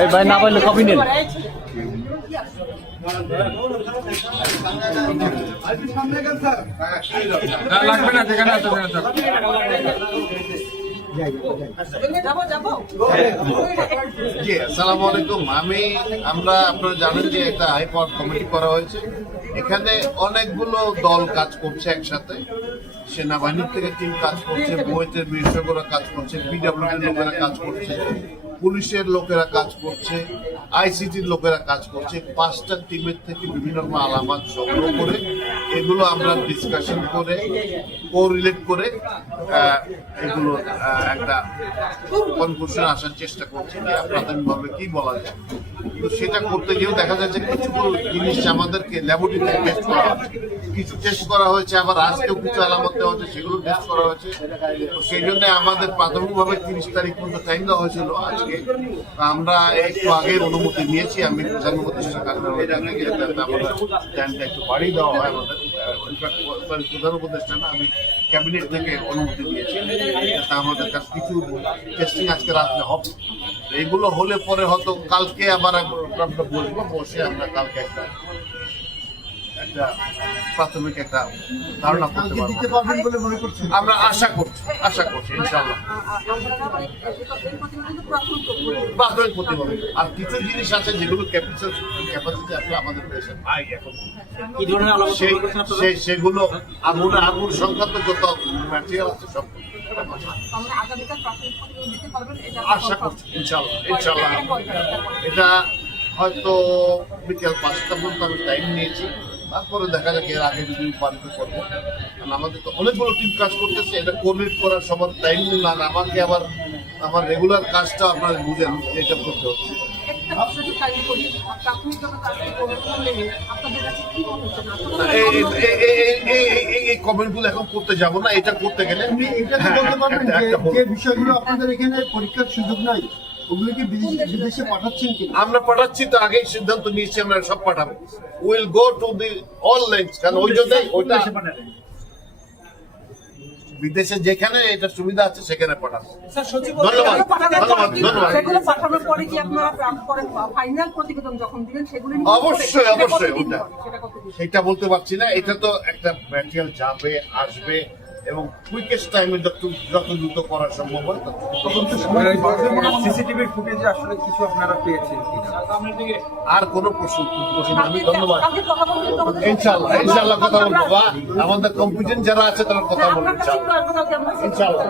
এই ভাই না পারলে কপি নিন। লাগবে না, যেখানে আছে জি, আসসালামু আলাইকুম। আপনারা জানেন যে একটা হাই পাওয়ার কমিটি করা হয়েছে। এখানে অনেকগুলো দল কাজ করছে একসাথে। সেনাবাহিনীর থেকে টিম কাজ করছে, বুয়েটের বিশেষজ্ঞরা কাজ করছে, পিডব্লিউডির লোকেরা কাজ করছে, পুলিশের লোকেরা কাজ করছে, আইসিটির লোকেরা কাজ করছে। 5টা টিমের থেকে বিভিন্ন রকম আলামত সংগ্রহ করে এগুলো আমরা ডিসকাশন করে কোরিলেট করে এগুলো একটা কনক্লুশন আসার চেষ্টা করছি যে প্রাথমিকভাবে কি বলা যায়। তো সেটা করতে গিয়েও দেখা যাচ্ছে কিছু জিনিস আমাদেরকে ল্যাবরেটরিতে টেস্ট করা হচ্ছে, কিছু টেস্ট করা হয়েছে, আবার আজকেও কিছু আলামত দেওয়া হচ্ছে, সেগুলো টেস্ট করা হয়েছে। তো সেই জন্য আমাদের প্রাথমিকভাবে 30 তারিখ পর্যন্ত টাইম দেওয়া হয়েছিল। আজকে আমরা একটু আগে অনুমতি নিয়েছি। আমি প্রধান উপদেষ্টা কার্যালয়ে জানাই যে আমাদের টাইমটা একটু বাড়িয়ে দেওয়া হয় আমাদের। প্রধান উপদেষ্টা না, আমি ক্যাবিনেট থেকে অনুমতি নিয়েছি। আমাদের কাছে কিছু টেস্টিং আজকে রাত্রে হবে। এইগুলো হলে পরে হয়তো কালকে আবার আমরা বসবো, বসে আমরা কালকে একটা প্রাথমিক একটা ধারণা করতে পারবেন বলে মনে করছি। আমরা আশা করছি ইনশাআল্লাহ প্রাথমিক প্রতিভাবে। আর কিছু জিনিস আছে যেগুলো ক্যাপাসিটি আছে আমাদের দেশে নাই এখন, সেগুলো আগুন সংক্রান্ত যত ম্যাটেরিয়াল আছে সব আশা করছি ইনশাআল্লাহ। এটা হয়তো বিকেল 5টা পর্যন্ত আমি টাইম নিয়েছি। তারপরে দেখা যাক এর আগে যদি পালিত করবো। কারণ আমাদের তো অনেকগুলো টিম কাজ করতেছে, এটা কোঅর্ডিনেট করার সবার টাইম না। আমাকে আবার আমার রেগুলার কাজটা আপনারা বুঝেন এটা করতে হচ্ছে। এই কমেন্টগুলো এখন করতে যাব না। এটা করতে গেলে বিষয়গুলো আপনাদের এখানে পরীক্ষার সুযোগ নাই, ওগুলো কি বিদেশে পাঠাচ্ছেন কি? আমরা পাঠাচ্ছি, তো আগেই সিদ্ধান্ত নিয়েছি আমরা সব পাঠাবো। Will go to the all lengths, কারণ ওই জন্যই ওইটা বিদেশে যেখানে এটা সুবিধা আছে সেখানে পাঠাবো। ধন্যবাদ। অবশ্যই সেটা বলতে পারছি না। এটা তো একটা ম্যাটেরিয়াল যাবে আসবে এবং কুইকেস্ট টাইমে যত দ্রুত করা সম্ভব হয়। সিসিটিভির ফুটেজে আসলে কিছু আপনারা পেয়েছেন আর কোনো প্রশ্ন আমি ধন্যবাদ। ইনশাআল্লাহ কথা বলবো। বা আমাদের কম্পিটেন্ট যারা আছে তারা কথা বলবো ইনশাআল্লাহ।